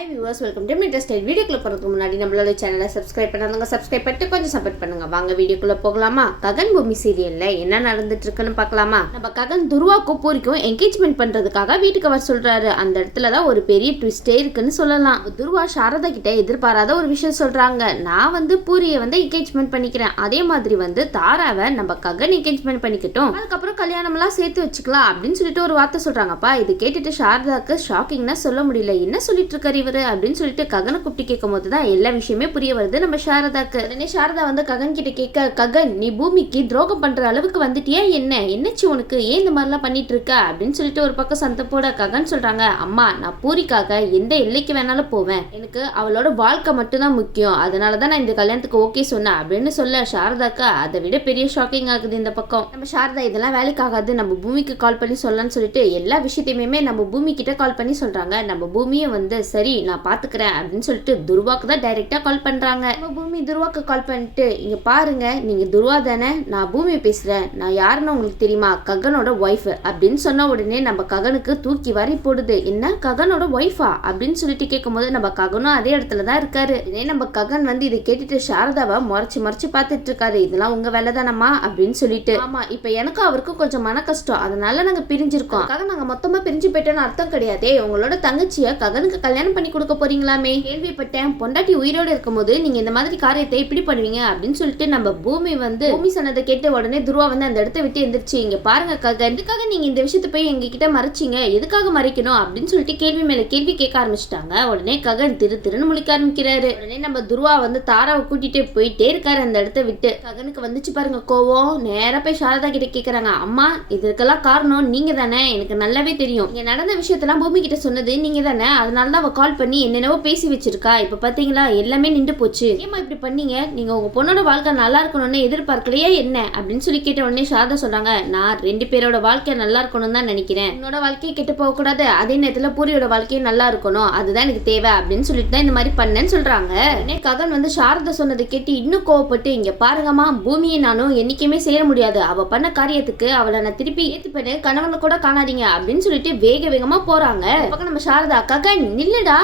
Hi viewers, welcome to meter style. வீடியோக்குள்ள போகிறதுக்கு முன்னாடி நம்மளோட சேனலை சப்ஸ்கிரைப் பண்ணாதவங்க சப்ஸ்கிரைப் பண்ணிட்டு கொஞ்சம் சப்போர்ட் பண்ணுங்க. வாங்க வீடியோக்குள்ள போகலாமா? ககன் பூமி சீரியல்ல என்ன நடந்துட்டு இருக்குன்னு பார்க்கலாமா? நம்ம ககன் துருவாக்கும் பூரிக்கும் என்கேஜ்மெண்ட் பண்றதுக்காக வீட்டுக்கு வர சொல்றாரு. அந்த இடத்துல தான் ஒரு பெரிய ட்விஸ்டே இருக்குன்னு சொல்லலாம். துருவா சாரதா கிட்ட எதிர்பாராத ஒரு விஷயம் சொல்றாங்க. நான் பூரியை என்கேஜ்மெண்ட் பண்ணிக்கிறேன், அதே மாதிரி தாராவை நம்ம ககன் என்கேஜ்மெண்ட் பண்ணிக்கிட்டோம், அதுக்கப்புறம் கல்யாணம் எல்லாம் சேர்த்து வச்சுக்கலாம் அப்படின்னு சொல்லிட்டு ஒரு வார்த்தை சொல்றாங்கப்பா. இது கேட்டுட்டு சாரதாக்கு ஷாக்கிங்னா சொல்ல முடியல. என்ன சொல்லிட்டு இருக்காரு இவரு அப்படின்னு சொல்லிட்டு ககனை கூப்பிட்டு கேட்கும் போதுதான் எல்லா விஷயமே புரிய வருது நம்ம சாரதாக்கு. உடனே சாரதா ககன் கிட்ட கேட்க, ககன் நீ பூமிக்கு துரோகம் பண்ற அளவுக்கு வந்துட்டியா? என்னச்சு உனக்கு? ஏன் இந்த மாதிரிலாம் பண்ணிட்டு இருக்க அப்படின்னு சொல்லிட்டு ஒரு பக்கம் சண்டை போட ககன் சொல்றாங்க, அம்மா நான் பூரிக்காக எந்த எல்லைக்கு வேணாலும் போவேன், எனக்கு அவளோட வாழ்க்கை மட்டும்தான் முக்கியம், அதனாலதான் நான் இந்த கல்யாணத்துக்கு ஓகே சொன்னேன் அப்படின்னு சொல்ல சாரதாக்கு அதை விட பெரிய ஷாக்கிங் ஆகுது. இந்த பக்கம் நம்ம சாரதா இதெல்லாம் வேலைக்கு ஆகாது, நம்ம பூமிக்கு கால் பண்ணி சொல்லலாம்னு சொல்லிட்டு எல்லா விஷயத்தையுமே நம்ம பூமி கிட்ட கால் பண்ணி சொல்றாங்க. நம்ம பூமியை சரி நான் பாத்துக்கிறேன் அப்படின்னு சொல்லிட்டு துருவாக்கு தான் டைரக்டா கால் பண்றாங்க. நம்ம பூமி துருவாக்கு கால் பண்ணிட்டு, இங்க பாருங்க நீங்க துருவா தானே, நான் பூமி பேசுறேன், நான் யாருன்னு உங்களுக்கு தெரியுமா? ககனோட ஒய்ஃப் அப்படின்னு சொன்ன உடனே நம்ம ககனுக்கு தூக்கி வாரி போடுது. என்ன ககனோட ஒய்ஃபா அப்படின்னு சொல்லிட்டு கேட்கும் போது நம்ம ககனும் அதே இடத்துல தான் இருக்காரு. இதே நம்ம ககன் இதை கேட்டுட்டு சாரதாவை மறைச்சு பார்த்துட்டு இருக்காரு. இதெல்லாம் உங்க வேலை தானம்மா அப்படின்னு சொல்லிட்டு. ஆமா, இப்ப எனக்கும் அவருக்கும் கொஞ்சம் மன கஷ்டம், அதனால நாங்க பிரிஞ்சிருக்கோம். ககன் நாங்க மொத்தமா பிரிஞ்சு போயிட்டோம்னு அர்த்தம் கிடையாதே, உங்களோட தங்கச்சிய ககனுக்கு கல்யாணம் பண்ணி கொடுக்க போறீங்களாமே? கேள்விப்பட்டேன், பொண்டாட்டி உயிரோடு இருக்கும் போது நீங்க இந்த மாதிரி காரியத்தை இப்படி பண்ணுவீங்க அப்படின்னு சொல்லிட்டு நம்ம பூமி பூமி சொன்னதை கேட்டு உடனே துருவா அந்த இடத்த விட்டு எந்திரிச்சு, இங்க பாருங்க ககன், எதுக்காக நீங்க இந்த விஷயத்த போய் எங்க கிட்ட மறைச்சிங்க, எதுக்காக மறைக்கணும் அப்படின்னு சொல்லிட்டு கேள்வி மேல கேள்வி கேட்க ஆரம்பிச்சிட்டாங்க. உடனே ககன் திருன்னு முழிக்க ஆரம்பிக்கிறாரு. உடனே நம்ம துருவா தாராவை கூட்டிட்டு போயிட்டே இருக்காரு அந்த இடத்த விட்டு. ககனுக்கு வந்துச்சு பாருங்க கோவம். நேரா போய் சாரதா கிட்ட கேக்குறாங்க, அம்மா இதுக்கெல்லாம் காரணம் நீங்க தானே, எனக்கு நல்லாவே தெரியும், இங்க நடந்த விஷயத்தெல்லாம் பூமி கிட்ட சொன்னது நீங்க தானே, அதனாலதான் அவ கால் பண்ணி என்னென்னவோ பேசி வச்சிருக்கா, இப்ப பாத்தீங்களா எல்லாமே நின்று போச்சு, ஏமா இப்படி பண்ணீங்க, நீங்க உங்க பொண்ணோட வாழ்க்கை நல்லா இருக்கணும்னு எதிர்பார்க்கலையா என்ன அப்படின்னு சொல்லி கேட்ட உடனே சாரதா சொல்றாங்க, நான் 2 பேரோட வாழ்க்கை நல்லா இருக்கணும்னு தான் நினைக்கிறேன், உன்னோட வாழ்க்கையை கெட்டு போக கூடாது, அதே நேரத்துல பூரியோட வாழ்க்கையும் நல்லா இருக்கணும், அதுதான் எனக்கு தேவை அப்படின்னு சொல்லிட்டு தான் இந்த மாதிரி பண்ணேன்னு சொல்றாங்க. ககன் சாரதா சொன்னதை கேட்டு இன்னும் கோவப்பட்டு, இங்க பாருங்கம்மா பூமியை நானும் என்னைக்குமே செய்ய முடியாது, அவ பண்ண காரியத்துக்கு அவளை நான் திருப்பி ஏத்துப்பேன்னு கணவனை கூட காணாதீங்க அப்படின்னு சொல்லிட்டு வேகமா போறாங்க. நம்ம சாரதா, ககன் நில்லுடா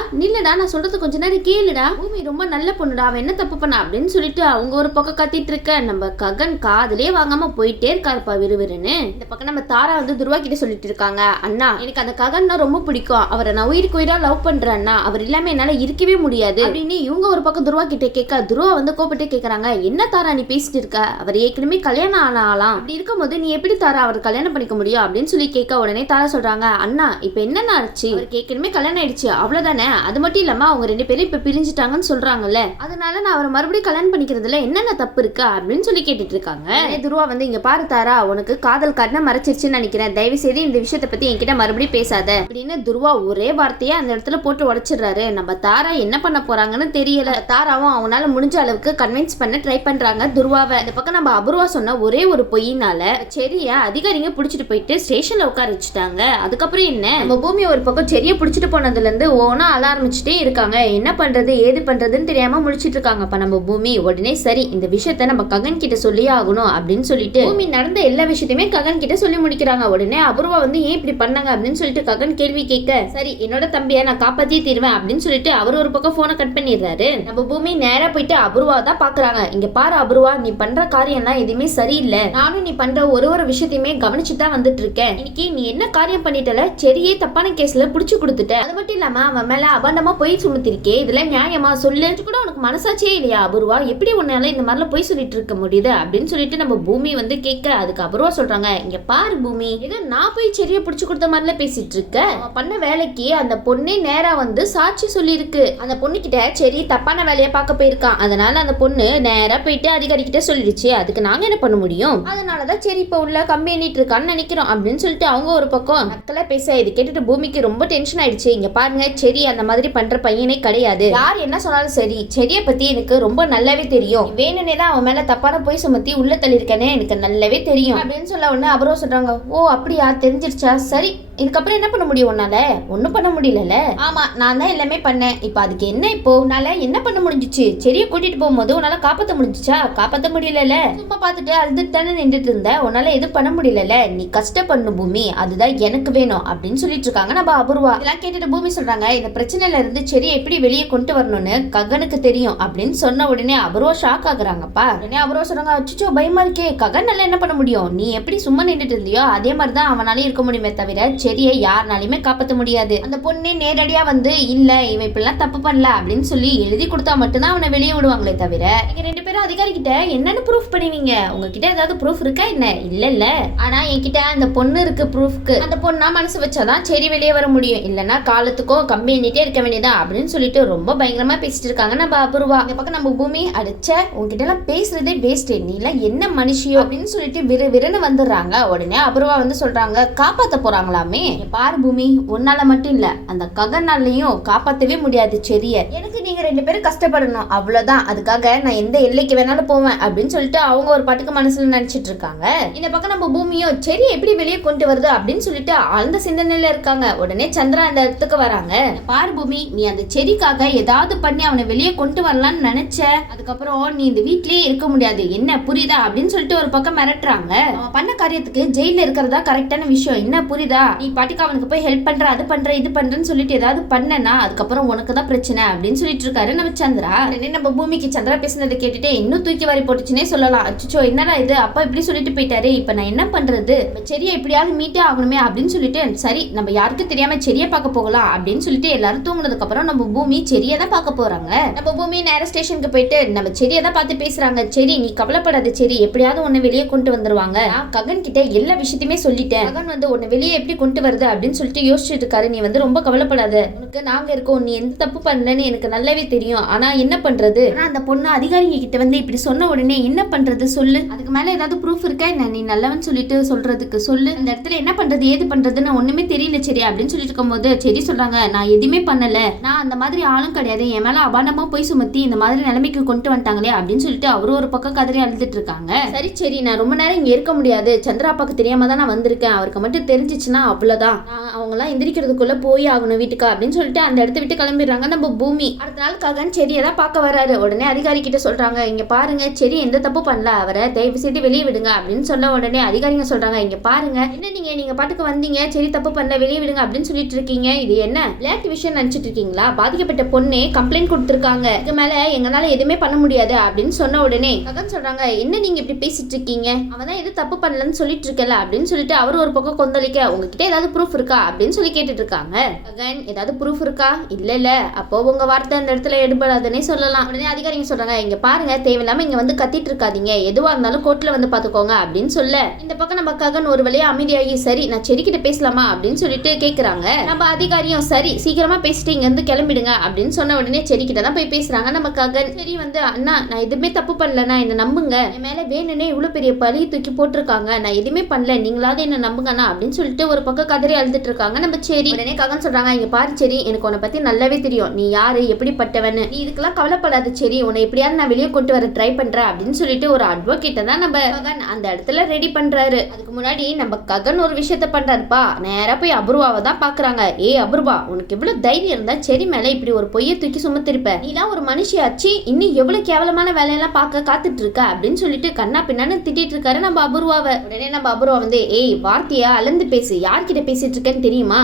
நான் சொல்றது கொஞ்ச நேரம் கேளுடா, பூமி ரொம்ப நல்ல பொண்ணுடா, அவன் என்ன தப்பு பண்ணா அப்படின்னு சொல்லிட்டு அவங்க ஒரு பக்கம் கத்திட்டு இருக்க, நம்ம ககன் காதுலயே வாங்காம போயிட்டே இருக்காருப்பா விறுவிறுன்னு. இந்த பக்கம் நம்ம தாரா துருவா கிட்ட சொல்லிட்டு இருக்காங்க, அண்ணா எனக்கு அந்த ககன்னா ரொம்ப பிடிக்கும், அவரை நான் உயிருக்கு உயிரா லவ் பண்றேன்னா, அவர் இல்லாம என்னால இருக்கவே முடியாது அப்படின்னு இவங்க ஒரு பக்கம் துருவா கிட்ட கேட்க, துருவா கோபப்பட்டு கேக்குறாங்க, என்ன தாரா நீ பேசிட்டு இருக்க, அவர் ஏற்கனவே கல்யாணம் ஆனாலாம், அப்படி இருக்கும் போது நீ எப்படி தாரா அவர் கல்யாணம் பண்ணிக்க முடியும் அப்படின்னு சொல்லி கேட்க, உடனே தாரா சொல்றாங்க, அண்ணா இப்ப என்ன ஆச்சு, அவருக்கு ஏற்கனவே கல்யாணம் ஆயிடுச்சு அவ்வளவுதானே, அது மட்டும் இல்லாம அவங்க 2 பேரும் இப்ப பிரிஞ்சுட்டாங்கன்னு சொல்றாங்கல்ல, அதனால நான் அவரை மறுபடியும் கல்யாணம் பண்ணிக்கிறதுல என்னென்ன தப்பு இருக்கு அப்படின்னு சொல்லி கேட்டுட்டு இருக்காங்க. துருவா இங்க பாரு தாரா, உனக்கு காதல் காட்டினா மறைச்சிருச்சுன்னு நினைக்கிறேன், தயவு செய்து இந்த விஷயத்தை பத்தி என்கிட்ட மறுபடியும் பேசாத அப்படின்னு துருவா ஒரே வார்த்தையை அந்த இடத்துல போட்டு உடைச்சிடுறாரு. நம்ம தாரா என்ன பண்ண போறாங்கன்னு தெரியல. தாராவும் அவங்களால முடிஞ்ச அளவுக்கு கன்வின்ஸ் பண்ண ட்ரை பண்றாங்க துருவாவை. இந்த பக்கம் நம்ம அபூர்வா சொன்ன ஒரே ஒரு பொய்னால செரிய அதிகாரிங்க புடிச்சிட்டு போயிட்டு ஸ்டேஷன்ல உட்கார வச்சுட்டாங்க. அதுக்கப்புறம் என்ன, நம்ம பூமி ஒரு பக்கம் செரிய புடிச்சிட்டு போனதுல இருந்து ஓனா அழ ஆரம்பிச்சுட்டே இருக்காங்க. என்ன பண்றது ஏது பண்றதுன்னு தெரியாம முடிச்சிட்டு இருக்காங்க. அப்ப நம்ம பூமி உடனே சரி இந்த விஷயத்த நம்ம ககன் கிட்ட சொல்லியே ஆகணும் அப்படின்னு சொல்லிட்டு பூமி நடந்த எல்லா விஷயத்தையுமே ககன் கிட்ட சொல்லி முடிக்கிறாங்க. உடனே அபூர்வா ஏன் இப்படி பண்ணாங்க அப்படின்னு சொல்லிட்டு ககன் கேள்வி கேட்க, சரி என்னோட தம்பியை நான் காப்பாத்தியே தீருவேன் அப்படின்னு சொல்லிட்டு அவர் ஒரு பக்கம் போனை கட் பண்ணிடுறாரு. நம்ம பூமி நேரா போயிட்டு அபூர்வா தான் பாக்குறாங்க. இங்க பாரு அபூர்வா, நீ பண்ற காரியம்லாம் எதுவுமே சரியில்லை, நானும் நீ பண்ற ஒரு விஷயத்தையுமே கவனிச்சுட்டு தான் வந்துட்டு இருக்கேன், இன்னைக்கு நீ என்ன காரியம் பண்ணிட்டல, செரியே தப்பான கேஸ்ல புடிச்சு கொடுத்துட்ட, அது மட்டும் இல்லாம அவன் மேல அபண்டமா பொய் சுமத்திருக்கே, இதுல நியாயமா சொல்லு கூட, உனக்கு மனசாட்சியே இல்லையா அபூர்வா, எப்படி உன்னால இந்த மாதிரிலாம் பொய் சொல்லிட்டு இருக்க முடியுது அப்படின்னு சொல்லிட்டு நம்ம பூமி கேட்க, அதுக்கு அபூர்வா சொல்றாங்க, இங்க பாரு பூமி, ஏதோ நான் போய் செடியை புடிச்சு கொடுத்த மாதிரில பேசிட்டு இருக்க, பண்ண வேலைக்கு அந்த பொண்ணே நேரா சாட்சி சொல்லி இருக்கு, அந்த பொண்ணு கிட்ட சரி தப்பான வேலையை பார்க்க போயிருக்கான், அதனால அந்த பொண்ணு நேரா போயிட்டு அதிகாரி கிட்ட சொல்லிடுச்சு, அதுக்கு நாங்க என்ன பண்ண முடியும், அதனாலதான் சரி இப்ப உள்ள கம்பி எண்ணிட்டு இருக்கான்னு நினைக்கிறோம் அப்படின்னு சொல்லிட்டு அவங்க ஒரு பக்கம் மக்களை பேச. இது கேட்டுட்டு பூமிக்கு ரொம்ப டென்ஷன் ஆயிடுச்சு. இங்க பாருங்க செரி அந்த மாதிரி பண்ற பையனே கிடையாது, யார் என்ன சொன்னாலும் சரி, செடியை பத்தி எனக்கு ரொம்ப நல்லாவே தெரியும், வேணுனே தான் அவன் மேல தப்பான போய் சுமத்தி உள்ள தள்ளிருக்கேனே எனக்கு நல்லாவே தெரியும் அப்படின்னு சொல்ல உடனே அப்புறம் சொல்றாங்க, ஓ அப்படியா தெரிஞ்சிருச்சா, சரி இதுக்கப்புறம் என்ன பண்ண முடியும் உன்னால? ஒன்னும் பண்ண முடியல. ஆமா, நான் தான் எல்லாமே பண்ணேன். இப்ப அதுக்கு என்ன? இப்போ உன்னால என்ன பண்ண முடிஞ்சிச்சு? செடியை கூட்டிட்டு போகும்போது உன்னால காப்பாத்த முடிஞ்சிச்சா? காப்பாத்த முடியல. சும்மா பார்த்துட்டு அழுதுட்டு தானே நின்றுட்டு இருந்த. உன்னால எதுவும் பண்ண முடியல. நீ கஷ்டப்படணும் பூமி, அதுதான் எனக்கு வேணும் அப்படின்னு சொல்லிட்டு இருக்காங்க நம்ம அபூர்வா. இதெல்லாம் கேட்டுட்டு பூமி சொல்றாங்க, இந்த பிரச்சனையில இருந்து செடியை எப்படி வெளியே கொண்டு வரணும்னு ககனுக்கு தெரியும் அப்படின்னு சொன்ன உடனே அபூர்வா ஷாக் ஆகுறாங்கப்பா. உடனே அபூர்வா சொல்றாங்க, அச்சோ பயமா இருக்கே, ககன் நல்லா என்ன பண்ண முடியும்? நீ எப்படி சும்மா நின்றுட்டு இருந்தியோ அதே மாதிரிதான் அவனாலே இருக்க முடியுமே தவிர செடியை யாருனாலுமே காப்பாற்ற முடியாது. அந்த பொண்ணே நேரடியா வந்து இல்ல இவன் இப்பெல்லாம் தப்பு பண்ணல அப்படின்னு சொல்லி எழுதி கொடுத்தா மட்டும்தான் அவனை வெளியே விடுவாங்களே தவிர நீங்க 2 பேரும் அதிகாரி கிட்ட என்னன்னு ப்ரூஃப் பண்ணுவீங்க? உங்ககிட்ட ஏதாவது ப்ரூஃப் இருக்கா என்ன? இல்ல ஆனா என்கிட்ட அந்த பொண்ணு இருக்கு ப்ரூஃப்க்கு. அந்த பொண்ணா மனசு வச்சாதான் சரி வெளியே வர முடியும், இல்லன்னா காலத்துக்கும் கம்பி எண்ணிட்டே இருக்க வேண்டியதான் அப்படின்னு சொல்லிட்டு ரொம்ப பயங்கரமா பேசிட்டு இருக்காங்க நம்ம அபூர்வா. இந்த பக்கம் நம்ம பூமி அடிச்ச உங்ககிட்ட எல்லாம் பேசுறதே வேஸ்ட், நீ எல்லாம் என்ன மனுஷியோ அப்படின்னு சொல்லிட்டு விறுவிறுன்னு வந்துடுறாங்க. உடனே அபூர்வா வந்து சொல்றாங்க, காப்பாத்த போறாங்களாமே. பாரு பூமி, உன்னால மட்டும் இல்ல அந்த ககனாலையும் காப்பாத்தவே முடியாது செடிய. எனக்கு நீங்க 2 பேரும் கஷ்டப்படணும் அவ்வளவுதான், அதுக்காக நான் எந்த எல்லைக்கு வேணாலும் போவேன் அப்படின்னு சொல்லிட்டு அவங்க ஒரு பாட்டுக்கு மனசுல நினைச்சிட்டு இருக்காங்க. இந்த பக்கம் நம்ம பூமியோ செடி எப்படி வெளியே கொண்டு வருது அப்படின்னு சொல்லிட்டு ஆழ்ந்த சிந்தனையில இருக்காங்க. உடனே சந்திரா அந்த இடத்துக்கு வராங்க. பாரு பூமி, நீ அந்த செடிக்காக ஏதாவது பண்ணி அவனை வெளியே கொண்டு வரலாம்னு நினைச்ச, அதுக்கப்புறம் நீ இந்த வீட்லயே இருக்க முடியாது, என்ன புரியுதா அப்படின்னு சொல்லிட்டு ஒரு பக்கம் மிரட்டுறாங்க. அவன் பண்ண காரியத்துக்கு ஜெயில இருக்கிறதா கரெக்டான விஷயம், என்ன புரியுதா? நீ பாட்டுக்கு அவனுக்கு போய் ஹெல்ப் பண்ற, அது பண்ற, இது பண்றேன்னு சொல்லிட்டு ஏதாவது பண்ணனா அதுக்கப்புறம் உனக்கு தான் பிரச்சனை அப்படின்னு சொல்லிட்டு இருக்காரு நம்ம சந்திரா. உடனே நம்ம பூமிக்கு சந்திரா பேசினதை கேட்டுட்டு இன்னும் தூக்கி வாரி போட்டுச்சுன்னே சொல்லலாம். அச்சோ என்னடா இது, அப்பா இப்படி சொல்லிட்டு போயிட்டாரு, இப்ப நான் என்ன பண்றது? செடியை எப்படியாவது மீட்டே ஆகணுமே அப்படின்னு சொல்லிட்டு சரி நம்ம யாருக்கும் தெரியாம செடியை பார்க்க போகலாம் அப்படின்னு சொல்லிட்டு எல்லாரும் தூங்குனதுக்கு அப்புறம் நம்ம பூமி செடியை தான் பார்க்க போறாங்க. நம்ம பூமி நேர ஸ்டேஷனுக்கு போயிட்டு நம்ம செடியை தான் பார்த்து பேசுறாங்க. சரி நீ கவலைப்படாத, செடி எப்படியாவது உன்னை வெளியே கொண்டு வந்துருவாங்க. நான் ககன் கிட்ட எல்லா விஷயத்தையுமே சொல்லிட்டேன். ககன் வந்து உன்னை வெளியே எப்படி கொண்டு வருது அப்படின்னு சொல்லிட்டு யோசிச்சுட்டு இருக்காரு. நீ வந்து ரொம்ப கவலைப்படாத, உனக்கு நாங்க இருக்கோம், நீ எந்த தப்பு பண்ணலன்னு எனக்கு நல்லாவே தெரியும். ஆனா என்ன பண்றது? ஆனா அந்த பொண்ணு அதிகாரிங்க கிட்ட வந்து இப்படி சொன்ன உடனே என்ன பண்றது சொல்லு? அதுக்கு மேல ஏதாவது ப்ரூஃப் இருக்கா என்ன? நீ நல்லவன் சொல்லிட்டு சொல்றதுக்கு சொல்லு. இந்த இடத்துல என்ன பண்றது ஏது பண்றதுன்னு ஒண்ணுமே தெரியல சரி அப்படின்னு சொல்லிட்டு இருக்கும்போது சரி சொல்றாங்க, நான் எதுவுமே பண்ணல, நான் அந்த மாதிரி ஆளும் கிடையாது, என் மேல அபாண்டமா போய் சுமத்தி இந்த மாதிரி நிலைமைக்கு கொண்டு வந்துட்டாங்களே அப்படின்னு சொல்லிட்டு அவரு ஒரு பக்கம் கதறி அழுதுட்டு இருக்காங்க. சரி சரி நான் ரொம்ப நேரம் இங்க இருக்க முடியாது, சந்திரா அப்பாக்கு தெரியாம தான் நான் வந்திருக்கேன், அவருக்கு மட்டும் தெரிஞ்சிச்சுன்னா அவ்வளவுதான், அவங்க எல்லாம் எந்திரிக்கிறதுக்குள்ள போய் ஆகணும் வீட்டுக்கா அப்படின்னு சொல்லிட்டு அந்த இடத்த விட்டு கிளம்பிடுறாங்க நம்ம பூமி. அடுத்த நாள் ககன் செடியை தான் பார்க்க வராரு. உடனே அதிகாரி கிட்ட சொல்றாங்க, இங்க பாருங்க செடி எந்த தப்பு பண்ணல, அவரை தயவு செய்து வெளியே விடுங்க அப்படின்னு சொல்ல உடனே அதிகாரிங்க சொல்றாங்க, இங்க பாருங்க என்ன நீங்க பாட்டுக்கு வந்தீங்க, செடி தப்பு பண்ணல வெளியே விடுங்க அப்படின்னு சொல்லிட்டு இருக்கீங்க, இது என்ன விளையாட்டு விஷயம் நினைச்சிட்டு இருக்கீங்களா? பாதிக்கப்பட்ட பொண்ணே கம்ப்ளைண்ட் கொடுத்திருக்காங்க, இதுக்கு மேல எங்களால எதுவுமே பண்ண முடியாது அப்படின்னு சொன்ன உடனே ககன் சொல்றாங்க, என்ன நீங்க இப்படி பேசிட்டு இருக்கீங்க, அவன் தான் எதுவும் தப்பு பண்ணலன்னு சொல்லிட்டு இருக்கல அப்படின்னு சொல்லிட்டு அவர் ஒரு பக்கம் கொந்தளிக்க, உங்ககிட்ட ஏதாவது ப்ரூஃப் இருக்கா அப்படின்னு சொல்லி கேட்டுட்டு இருக்காங்க. ககன் ஏதாவது ப்ரூஃப் இருக்கா? இல்ல அப்போ உங்க வார்த்தை அந்த இடத்துல எடுபடாதுன்னே சொல்லலாம். உடனே அதிகாரிங்க சொல்றாங்க, இங்க பாருங்க தேவையில்லாம இங்க வந்து கத்திட்டு இருக்காதீங்க, எதுவா இருந்தாலும் கோர்ட்ல வந்து பாத்துக்கோங்க அப்படின்னு சொல்ல இந்த பக்கம் நம்ம ககன் ஒரு வழியா அமைதியாகி சரி நான் செடிக்கிட்ட பேசலாமா அப்படின்னு சொல்லிட்டு கேக்குறாங்க. நம்ம அதிகாரியும் சரி சீக்கிரமா பேசிட்டு இங்க இருந்து கிளம்பிடுங்க அப்படின்னு சொன்ன உடனே செடிக்கிட்ட தான் போய் பேசுறாங்க நம்ம ககன். சரி வந்து அண்ணா நான் எதுவுமே தப்பு பண்ணலண்ணா, என்ன நம்புங்க, என் மேல வேணுனே இவ்வளவு பெரிய பழி தூக்கி போட்டிருக்காங்க, நான் எதுவுமே பண்ணல, நீங்களாவது என்ன நம்புங்கண்ணா அப்படின்னு சொல்லிட்டு ஒரு பக்கம் கதறி அழுதுட்டு இருக்காங்க நம்ம சரி. உடனே ககன் சொல்றாங்க, இங்க பாரு சரி எனக்கு உன்னை பத்தி நல்லாவே தெரியும், நீ யாரு எப்படிப்பட்டவன்னு, நீ இதுக்கெல்லாம் கவலைப்படாத சரி, உன்னை எப்படியாவது நான் வெளியே கொண்டு வர ட்ரை பண்றேன் அப்படின்னு சொல்லிட்டு ஒரு அட்வொகேட்டை தான் நம்ம ககன் அந்த இடத்துல ரெடி பண்றாரு. அதுக்கு முன்னாடி நம்ம ககன் ஒரு விஷயத்த பண்றாருப்பா, நேரா போய் அபூர்வாவை தான் பாக்குறாங்க. அபூர்வா உனக்கு எவ்வளவு தைரியம் இருந்தா செடி மேல இப்படி ஒரு பொய்யை தூக்கி சுமத்திருப்ப, நீலாம் ஒரு மனுஷியாச்சு, இன்னும் எவ்வளவு கேவலமான வேலையெல்லாம் பார்க்க காத்துட்டு இருக்க அப்படின்னு சொல்லிட்டு கண்ணா பின்னான்னு திட்டிட்டு இருக்காரு நம்ம அபூர்வாவை. உடனே நம்ம அபூர்வா வந்து வார்த்தையா அளந்து பேசு, யார்கிட்ட பேசிட்டு இருக்கேன்னு தெரியுமா?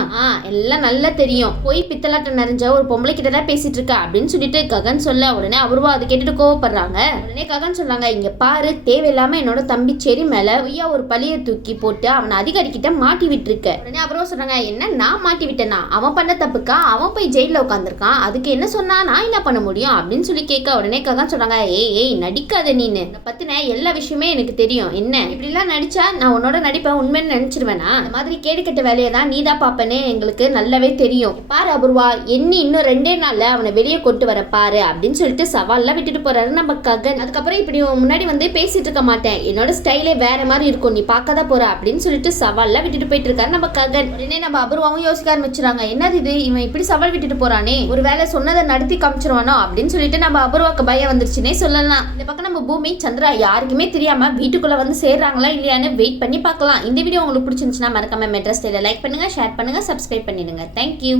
எல்லாம் நல்லா தெரியும், போய் பித்தலாட்டம் நிறைஞ்ச ஒரு பொம்பளை கிட்ட தான் பேசிட்டு இருக்க அப்படின்னு சொல்லிட்டு ககன் சொல்ல உடனே அபூர்வா அதை கேட்டுட்டு கோவப்படுறாங்க. உடனே ககன் சொல்றாங்க, இங்க பாரு தேவையில்லாம என்னோட தம்பி செடி மேல பொய்யா ஒரு பழிய தூக்கி போட்டு அவன் அதிகாரி கிட்ட மாட்டி விட்டுருக்க. உடனே அபூர்வா சொல்றாங்க, என்ன நான் மாட்டி விட்டேனா? அவன் பண்ண தப்புக்கா அவன் போய் ஜெயில உட்காந்துருக்கான், அதுக்கு என்ன சொன்னா நான் என்ன பண்ண முடியும் அப்படின்னு சொல்லி கேட்க உடனே ககன் சொல்றாங்க, நடிக்காத, நீனு பத்தின எல்லா விஷயமே எனக்கு தெரியும், என்ன இப்படி எல்லாம் நடிச்சா நான் உன்னோட நடிப்பை உண்மைன்னு நினைச்சிருவேனா? அந்த மாதிரி கேடுகட்ட வேலையை தான் நீ தான் பாப்பனே எங்களுக்கு நல்லாவே தெரியும். பாரு அபூர்வா எண்ணி இன்னும் 2 நாள்ல அவனை வெளியே கொண்டு வர பாரு அப்படின்னு சொல்லிட்டு சவால்லாம் விட்டுட்டு போறாரு நம்ம ககன். அதுக்கப்புறம் இப்படி முன்னாடி வந்து பேசிட்டு இருக்க மாட்டேன், என்னோட ஸ்டைலே வேற மாதிரி இருக்கும், நீ பார்க்கதான் போற அப்படின்னு சொல்லிட்டு சவால்லாம் விட்டுட்டு போயிட்டு இருக்காரு நம்ம ககன். உடனே நம்ம அபூர்வாவும் யோசிக்க ஆரம்பிச்சுறாங்க, என்னது இது இவன் இப்படி சவால் விட்டுட்டு போறானே, ஒரு வேலை சொன்னதை நடத்தி காமிச்சிருவானோ அப்படின்னு சொல்லிட்டு நம்ம அபூர்வாக்கு பயம் வந்துருச்சுன்னே சொல்லலாம். இந்த பக்கம் நம்ம பூமி சந்திரா யாருக்குமே தெரியாம வீட்டுக்குள்ள வந்து சேர்றாங்களா இல்லையான்னு வெயிட் பண்ணி பார்க்கலாம். இந்த வீடியோ உங்களுக்கு பிடிச்சிருந்துச்சுன்னா மறக்காம மெட்ரஸ் ஸ்டைலை லைக் பண்ணுங்கள், ஷேர் பண்ணுங்கள், சப்ஸ்கிரைப் பண்ணிடுங்க. தேங்க்யூ.